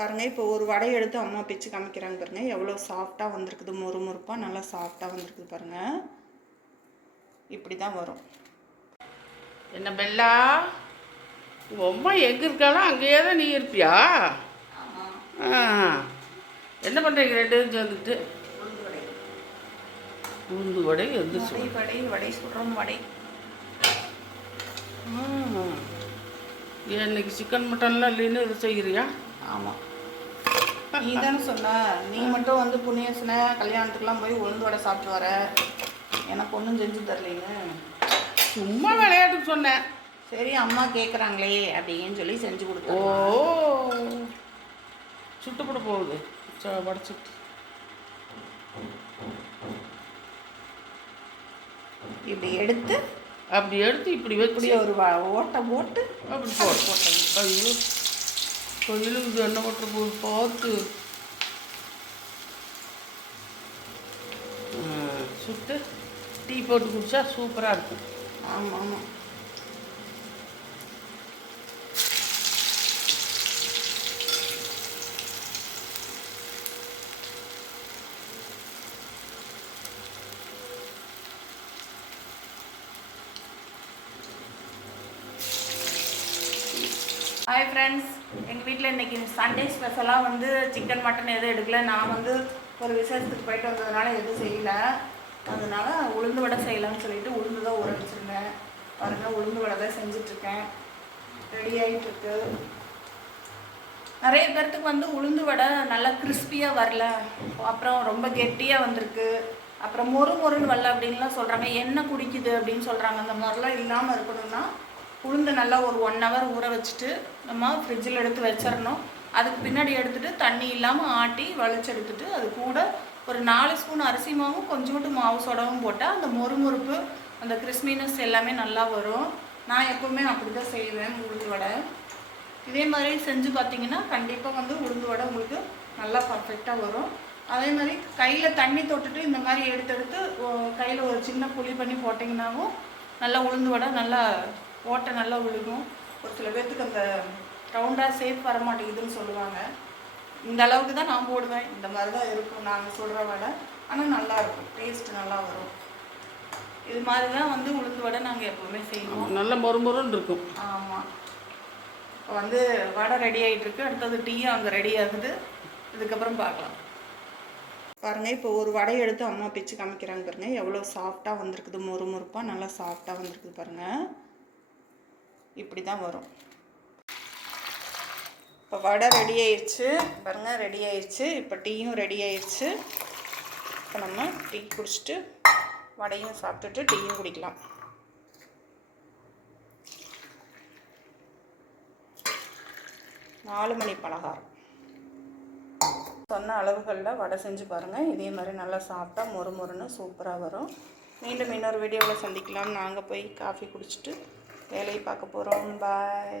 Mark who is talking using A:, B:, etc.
A: பாருங்கள் இப்போ ஒரு வடையை எடுத்து அம்மா பிச்சு காமிக்கிறாங்க பாருங்கள் எவ்வளோ சாஃப்டாக வந்திருக்குது மொறு மொறுப்பாக நல்லா சாஃப்டாக வந்திருக்குது பாருங்கள் இப்படி தான் வரும்.
B: என்ன பெல்லா? உங்கள் அம்மா எங்கே இருக்காளோ அங்கேயே தான் நீ இருப்பியா? ஆ. என்ன பண்ணுறீங்க ரெண்டு பேரும் சேர்ந்துட்டு? உளுந்து வடை. எந்திரிச்சு
A: வடை வடை வடை சுடுறோம் வடை.
B: இன்னைக்கு சிக்கன் மட்டன்லாம் இல்லைன்னு இது செய்கிறியா
A: ஆமாம் நீ தானே சொன்ன. நீ மட்டும் வந்து புண்ணியசன கல்யாணத்துக்குலாம் போய் உளுந்து வடை சாப்பிட்டு வர. எனக்கு ஒன்றும் செஞ்சு தரலைன்னு.
B: சும்மா விளையாட்டுக்கு சொன்னேன்.
A: சரி அம்மா கேட்குறாங்களே அப்படின்னு சொல்லி செஞ்சு
B: ஓ.
A: கொடுத்தோம்
B: சுட்டுப்பட போகுது. ச- வடை சுட்டு
A: இப்படி எடுத்து
B: அப்படி எடுத்து இப்படி வச்சு
A: ஒரு ஓட்டை போட்டு
B: அப்படி போட்டு ஐயோ. கையிலுக்கு எண்ணெய் பட்டுற போது பார்த்து. சுட்டு டீ போட்டு குடிச்சா சூப்பராக இருக்கும்.
A: ஆமாம் ஆமாம் ஹாய் ஃப்ரெண்ட்ஸ் எங்கள் வீட்டில் இன்றைக்கி சண்டே ஸ்பெஷலாக வந்து சிக்கன் மட்டன் எதுவும் எடுக்கல. நான் வந்து ஒரு விசேஷத்துக்கு போயிட்டு வந்ததுனால எதுவும் செய்யல. அதனால் உளுந்து வடை செய்யலாம்னு சொல்லிட்டு உளுந்து தான் ஊற வச்சுருந்தேன். பாருங்கள் உளுந்து வடை தான் செஞ்சிட்ருக்கேன். ரெடி ஆகிட்டுருக்கு நிறைய பேர்த்துக்கு வந்து உளுந்து வடை நல்லா கிறிஸ்பியாக வரல. அப்புறம் ரொம்ப கெட்டியாக வந்திருக்கு. அப்புறம் மொறு மொறுன்னு வரல அப்படின்லாம் சொல்கிறாங்க எண்ணெய் குடிக்குது அப்படின்னு சொல்கிறாங்க அந்த மாதிரிலாம் இல்லாமல் இருக்கணும்னா உளுந்து நல்லா ஒரு ஒன் ஹவர் ஊற வச்சுட்டு நம்ம ஃப்ரிட்ஜில் எடுத்து வச்சிடணும். அதுக்கு பின்னாடி எடுத்துட்டு தண்ணி இல்லாமல் ஆட்டி வளைச்செடுத்துட்டு அது கூட ஒரு நாலு ஸ்பூன் அரிசி மாவும் கொஞ்சோண்டு மாவு சோடாவும் போட்டால் அந்த மொறுமொறுப்பு அந்த கிறிஸ்மினஸ் எல்லாமே நல்லா வரும். நான் எப்போவுமே அப்படி தான் செய்வேன் உளுந்து வடை. இதே மாதிரி செஞ்சு பார்த்தீங்கன்னா கண்டிப்பாக வந்து உளுந்து வடை உங்களுக்கு நல்லா பர்ஃபெக்டாக வரும். அதே மாதிரி கையில் தண்ணி தொட்டுட்டு இந்த மாதிரி எடுத்து எடுத்து கையில் ஒரு சின்ன புளி பண்ணி போட்டிங்கன்னாவும் நல்லா உளுந்து வடை நல்லா ஓட்டை நல்லா விழுகும். ஒரு சில பேர்த்துக்கு அந்த ரவுண்டாக சேஃப் வர மாட்டேங்குதுன்னு சொல்லுவாங்க. இந்த அளவுக்கு தான் நான் போடுவேன். இந்த மாதிரி தான் இருக்கும். நாங்கள் சொல்கிற வடை ஆனால் நல்லா இருக்கும். டேஸ்ட் நல்லா வரும். இது மாதிரி தான் வந்து உளுந்து வடை நாங்கள் எப்போவுமே செய்வோம்.
B: நல்ல மொறுமொறுன்னு இருக்கும்.
A: ஆமாம் இப்போ வந்து வடை ரெடி ஆகிட்டு இருக்கு அடுத்தது டீயும் அங்கே ரெடி ஆகுது. இதுக்கப்புறம் பார்க்கலாம். பாருங்க இப்போ ஒரு வடையை எடுத்து அம்மா பிச்சு காமிக்கிறாங்க பாருங்க. எவ்வளோ சாஃப்டாக வந்திருக்குது. மொறு மொறுப்பாக நல்லா சாஃப்டாக வந்திருக்குது பாருங்க. இப்படி தான் வரும். இப்போ வடை ரெடி ஆயிடுச்சு பாருங்கள் ரெடி ஆயிடுச்சு இப்போ டீயும் ரெடி ஆயிடுச்சு இப்போ நம்ம டீ குடிச்சிட்டு வடையும் சாப்பிட்டுட்டு டீயும் குடிக்கலாம். நாலு மணி பலகாரம். சொன்ன அளவுகளில் வடை செஞ்சு பாருங்கள் இதே மாதிரி நல்லா சாப்பிட்டா மொறு மொறுன்னு சூப்பராக வரும். மீண்டும் இன்னொரு வீடியோவில் சந்திக்கலாம். நாங்கள் போய் காஃபி குடிச்சிட்டு வேலையை பார்க்க போகிறோம் பாய்